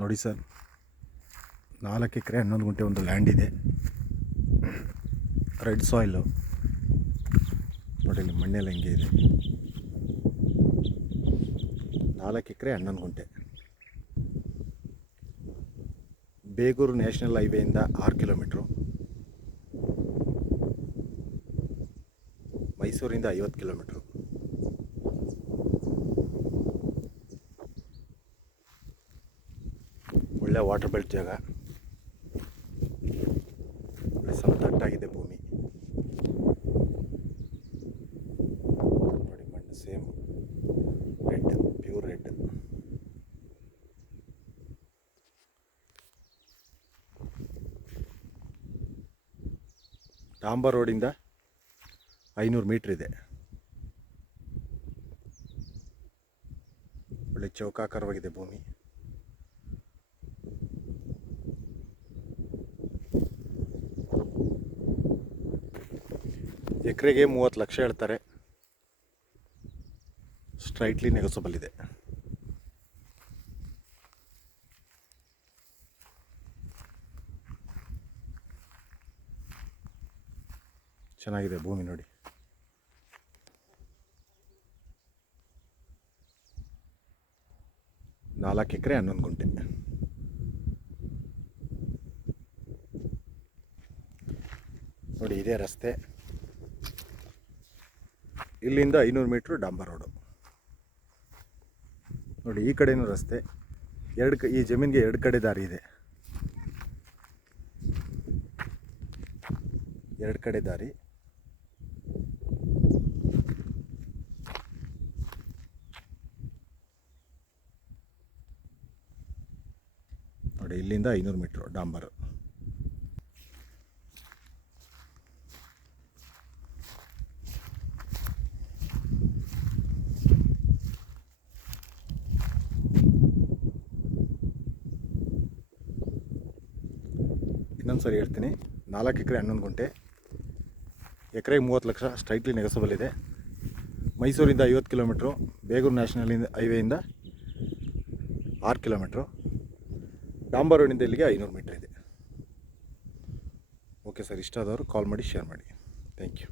ನೋಡಿ ಸರ್, 4 ಎಕರೆ 11 ಗುಂಟೆ ಒಂದು ಲ್ಯಾಂಡ್ ಇದೆ. ರೆಡ್ ಸಾಯಿಲು ನೋಡಿ, ಇಲ್ಲಿ ಮಣ್ಣೆಲ್ಲ ಹೆಂಗೆ ಇದೆ. 4 ಎಕರೆ 11 ಗುಂಟೆ. ಬೇಗೂರು ನ್ಯಾಷನಲ್ ಹೈವೇಯಿಂದ 6 ಕಿಲೋಮೀಟ್ರು, ಮೈಸೂರಿಂದ 50 ಕಿಲೋಮೀಟ್ರು. ಒಳ್ಳೆ ವಾಟರ್ ಬೆಲ್ಟ್ ಜಾಗ. ಸಮತಟ್ಟಾಗಿದೆ ಭೂಮಿ. ನೋಡಿ ಮಣ್ಣು ಸೇಮ್ ರೆಡ್, ಪ್ಯೂರ್ ರೆಡ್. ಡಾಂಬರ್ ರೋಡಿಂದ 500 ಮೀಟ್ರ್ ಇದೆ. ಒಳ್ಳೆ ಚೌಕಾಕಾರವಾಗಿದೆ ಭೂಮಿ. ಎಕರೆಗೆ 30 ಲಕ್ಷ ಹೇಳ್ತಾರೆ. ಸ್ಟ್ರೈಟ್ಲಿ ನೆಗೋಸಬಲ್ ಇದೆ. ಚೆನ್ನಾಗಿದೆ ಭೂಮಿ ನೋಡಿ. ನಾಲ್ಕು ಎಕರೆ 11 ಗುಂಟೆ. ನೋಡಿ ಇದೇ ರಸ್ತೆ. ಇಲ್ಲಿಂದ 500 ಮೀಟ್ರ್ ಡಾಂಬರ್ ರೋಡು. ನೋಡಿ ಈ ಕಡೆನೂ ರಸ್ತೆ. ಈ ಜಮೀನಿಗೆ 2 ಕಡೆ ದಾರಿ ಇದೆ. 2 ಕಡೆ ದಾರಿ. ನೋಡಿ ಇಲ್ಲಿಂದ 500 ಮೀಟ್ರು ಡಾಂಬರು. ಇನ್ನೊಂದು ಸರಿ ಹೇಳ್ತೀನಿ, 4 ಎಕರೆ 11 ಗುಂಟೆ, ಎಕರೆಗೆ 30 ಲಕ್ಷ, ಸ್ಟ್ರೈಟ್ಲಿ ನೆಗೋಸಬಲ್ ಇದೆ. ಮೈಸೂರಿಂದ 50 ಕಿಲೋಮೀಟ್ರು, ಬೇಗೂರು ನ್ಯಾಷನಲ್ ಹೈವೇಯಿಂದ 6 ಕಿಲೋಮೀಟ್ರು, ಡಾಂಬರ್ ರೋಡಿಂದ ಇಲ್ಲಿಗೆ 500 ಮೀಟ್ರ್ ಇದೆ. ಓಕೆ ಸರ್, ಇಷ್ಟ ಆದವರು ಕಾಲ್ ಮಾಡಿ, ಶೇರ್ ಮಾಡಿ. Thank you.